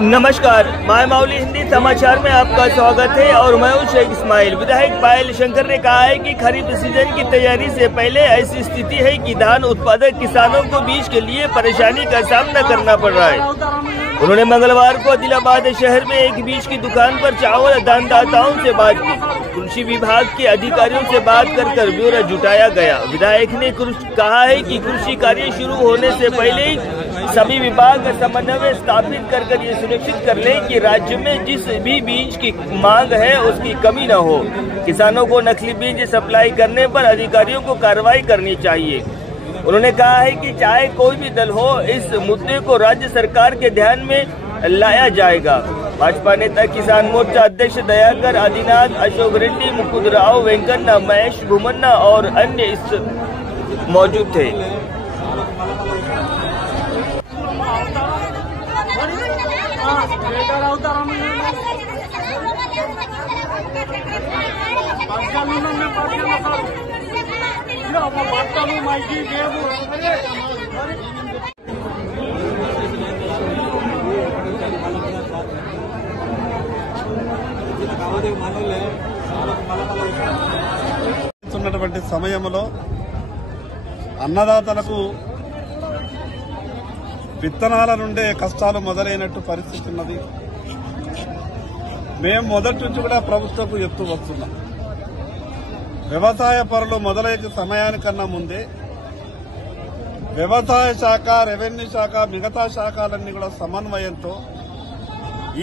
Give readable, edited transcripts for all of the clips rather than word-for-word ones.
नमस्कार, माय माउली हिंदी समाचार में आपका स्वागत है और मैं हूं शेख इस्माइल। विधायक पायल शंकर ने कहा है कि खरीफ सीजन की तैयारी से पहले ऐसी स्थिति है कि धान उत्पादक किसानों को बीज के लिए परेशानी का सामना करना पड़ रहा है। उन्होंने मंगलवार को आदिलाबाद शहर में एक बीज की दुकान पर चावल दानदाताओं से बात की। कृषि विभाग के अधिकारियों से बात कर ब्यौरा जुटाया गया। विधायक ने कहा है कि कृषि कार्य शुरू होने से पहले ही सभी विभाग समन्वय स्थापित कर ये सुनिश्चित कर लें कि राज्य में जिस भी बीज की मांग है उसकी कमी न हो। किसानों को नकली बीज सप्लाई करने पर अधिकारियों को कार्रवाई करनी चाहिए। उन्होंने कहा है कि चाहे कोई भी दल हो, इस मुद्दे को राज्य सरकार के ध्यान में लाया जाएगा। भाजपा नेता किसान मोर्चा अध्यक्ष दयाकर आदिनाथ, अशोक रेड्डी, मुकुंद राव, वेंकन्ना, महेश भूमन्ना और अन्य इस मौजूद थे। సమయంలో అన్నదాతలకు విత్తనాల నుండే కష్టాలు మొదలైనట్టు పరిస్థితి ఉన్నది. మేము మొదటి నుంచి కూడా ప్రభుత్వకు చెప్తూ వస్తున్నాం. వ్యవసాయ పరులు మొదలయ్యే సమయానికన్నా ముందే వ్యవసాయ శాఖ, రెవెన్యూ శాఖ, మిగతా శాఖలన్నీ కూడా సమన్వయంతో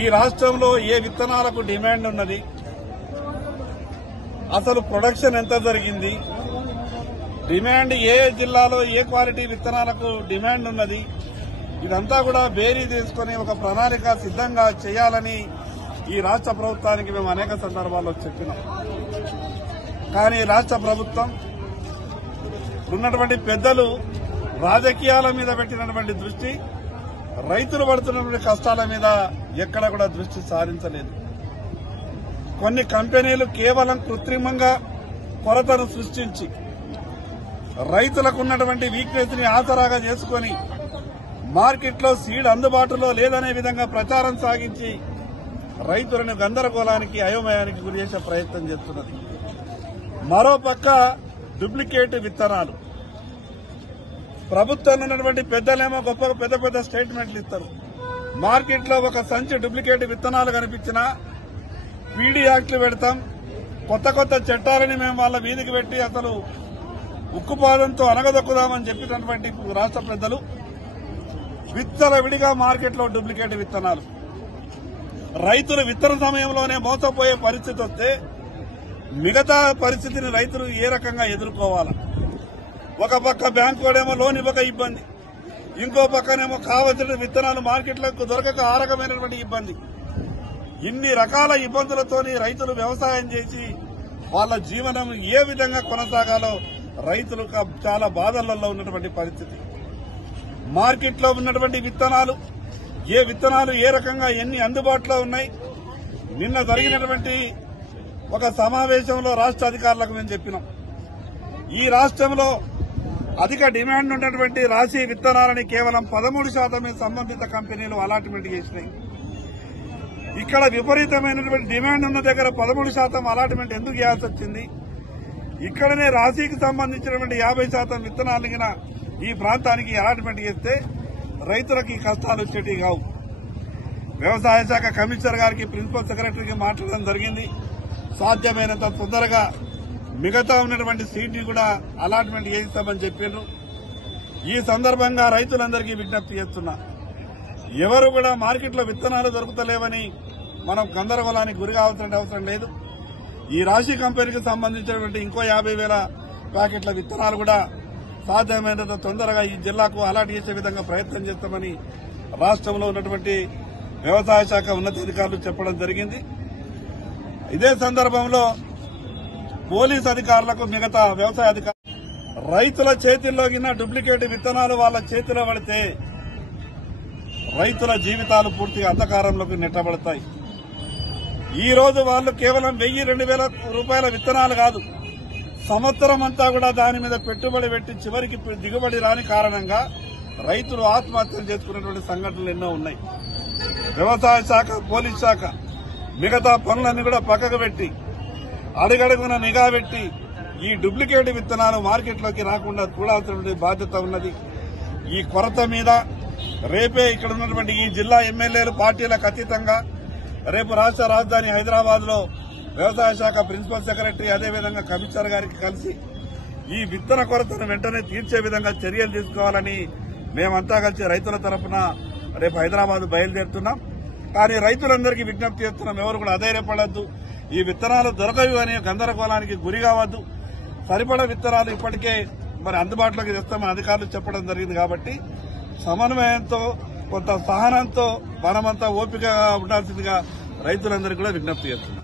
ఈ రాష్ట్రంలో ఏ విత్తనాలకు డిమాండ్ ఉన్నది, అసలు ప్రొడక్షన్ ఎంత జరిగింది, డిమాండ్ ఏ జిల్లాలో ఏ క్వాలిటీ విత్తనాలకు డిమాండ్ ఉన్నది, ఇదంతా కూడా బేరీ తీసుకుని ఒక ప్రణాళిక సిద్ధంగా చేయాలని ఈ రాష్ట్ర ప్రభుత్వానికి మేము అనేక సందర్భాల్లో చెప్పినాం. కానీ రాష్ట్ర ప్రభుత్వం ఉన్నటువంటి పెద్దలు రాజకీయాల మీద పెట్టినటువంటి దృష్టి రైతులు పడుతున్నటువంటి కష్టాల మీద ఎక్కడ కూడా దృష్టి సారించలేదు. కొన్ని కంపెనీలు కేవలం కృత్రిమంగా కొరతను సృష్టించి రైతులకు ఉన్నటువంటి వీక్నెస్ ని ఆసరాగా చేసుకుని మార్కెట్లో సీడ్ అందుబాటులో లేదనే విధంగా ప్రచారం సాగించి రైతులను గందరగోళానికి, అయోమయానికి గురిచేసే ప్రయత్నం చేస్తున్నది. మరోపక్క డూప్లికేట్ విత్తనాలు. ప్రభుత్వంలో ఉన్నటువంటి పెద్దలేమో గొప్ప పెద్ద పెద్ద స్టేట్మెంట్లు ఇస్తారు. మార్కెట్లో ఒక సంచి డూప్లికేట్ విత్తనాలు కనిపించినా పీడీ యాక్ట్లు పెడతాం, కొత్త కొత్త చట్టాలని మేము వాళ్ళ వీధికి పెట్టి అసలు ఉక్కుపాదంతో అనగదొక్కుదామని చెప్పినటువంటి రాష్ట్ర పెద్దలు విడిగా మార్కెట్లో డూప్లికేట్ విత్తనాలు. రైతులు విత్తన సమయంలోనే మోసపోయే పరిస్థితి వస్తే మిగతా పరిస్థితిని రైతులు ఏ రకంగా ఎదుర్కోవాలి? ఒక పక్క బ్యాంకు వాడేమో లోన్ ఇవ్వక ఇబ్బంది, ఇంకో పక్కనేమో కావలసిన విత్తనాలు మార్కెట్లకు దొరకక ఆ రకమైనటువంటి ఇబ్బంది. ఇన్ని రకాల ఇబ్బందులతోని రైతులు వ్యవసాయం చేసి వాళ్ళ జీవనం ఏ విధంగా కొనసాగాలో రైతులు చాలా బాధలలో ఉన్నటువంటి పరిస్థితి. మార్కెట్లో ఉన్నటువంటి విత్తనాలు ఏ రకంగా ఎన్ని అందుబాటులో ఉన్నాయి? నిన్న జరిగినటువంటి ఒక సమావేశంలో రాష్ట్ర అధికారులకు మేము చెప్పినాం, ఈ రాష్ట్రంలో అధిక డిమాండ్ ఉన్నటువంటి రాశి విత్తనాలని కేవలం 13% సంబంధిత కంపెనీలు అలాట్మెంట్ చేసినాయి. ఇక్కడ విపరీతమైనటువంటి డిమాండ్ ఉన్న దగ్గర 13% అలాట్మెంట్ ఎందుకు చేయాల్సి వచ్చింది? ఇక్కడనే రాశికి సంబంధించినటువంటి 50% విత్తనాలు ఈ ప్రాంతానికి అలాట్మెంట్ చేస్తే రైతులకు ఈ కష్టాలు వచ్చేటివి కావు. వ్యవసాయ శాఖ కమిషనర్ గారికి, ప్రిన్సిపల్ సెక్రటరీకి మాట్లాడడం జరిగింది. సాధ్యమైనంత తొందరగా మిగతా ఉన్నటువంటి సీట్ని కూడా అలాట్మెంట్ చేయిస్తామని చెప్పారు. ఈ సందర్భంగా రైతులందరికీ విజ్ఞప్తి చేస్తున్నా, ఎవరు కూడా మార్కెట్లో విత్తనాలు దొరుకుతలేవని మనం గందరగోళానికి గురి కావాల్సిన అవసరం లేదు. ఈ రాశి కంపెనీకి సంబంధించినటువంటి ఇంకో 50,000 ప్యాకెట్ల విత్తనాలు కూడా సాధ్యమైనంత తొందరగా ఈ జిల్లాకు అలాట్ చేసే విధంగా ప్రయత్నం చేస్తామని రాష్ట్రంలో ఉన్నటువంటి వ్యవసాయ శాఖ ఉన్నతాధికారులు చెప్పడం జరిగింది. ఇదే సందర్భంలో పోలీస్ అధికారులకు, మిగతా వ్యవసాయ అధికారులు రైతుల చేతుల్లో డూప్లికేట్ విత్తనాలు వాళ్ళ చేతిలో పడితే రైతుల జీవితాలు పూర్తిగా అంధకారంలోకి నెట్టబడతాయి. ఈ రోజు వాళ్ళు కేవలం 1,000-2,000 రూపాయల విత్తనాలు కాదు, సంవత్సరం అంతా కూడా దాని మీద పెట్టుబడి పెట్టి చివరికి దిగుబడి రాని కారణంగా రైతులు ఆత్మహత్యలు చేసుకున్నటువంటి సంఘటనలు ఎన్నో ఉన్నాయి. వ్యవసాయ శాఖ, పోలీస్ శాఖ మిగతా పనులన్నీ కూడా పక్కకు పెట్టి అడుగడుగున నిఘా పెట్టి ఈ డూప్లికేట్ విత్తనాలు మార్కెట్లోకి రాకుండా చూడాల్సిన బాధ్యత ఉన్నది. ఈ కొరత మీద రేపే ఇక్కడ ఉన్నటువంటి ఈ జిల్లా ఎమ్మెల్యేలు పార్టీలకు అతీతంగా రేపు రాష్ట్ర రాజధాని హైదరాబాద్ లో వ్యవసాయ శాఖ ప్రిన్సిపల్ సెక్రటరీ అదేవిధంగా కమిషనర్ గారికి కలిసి ఈ విత్తన కొరతను వెంటనే తీర్చే విధంగా చర్యలు తీసుకోవాలని మేమంతా కలిసి రైతుల తరఫున రేపు హైదరాబాద్ బయలుదేరుతున్నాం. కానీ రైతులందరికీ విజ్ఞప్తి చేస్తున్నాం, ఎవరు కూడా అధైర్యపడద్దు. ఈ విత్తనాలు దొరకవు అనే గందరగోళానికి గురి కావద్దు. సరిపడ విత్తనాలు ఇప్పటికే మరి అందుబాటులోకి తెస్తామని అధికారులు చెప్పడం జరిగింది. కాబట్టి సమన్వయంతో కొంత సహనంతో మనమంతా ఓపికగా ఉండాల్సిందిగా రైతులందరికీ కూడా విజ్ఞప్తి చేస్తున్నాం.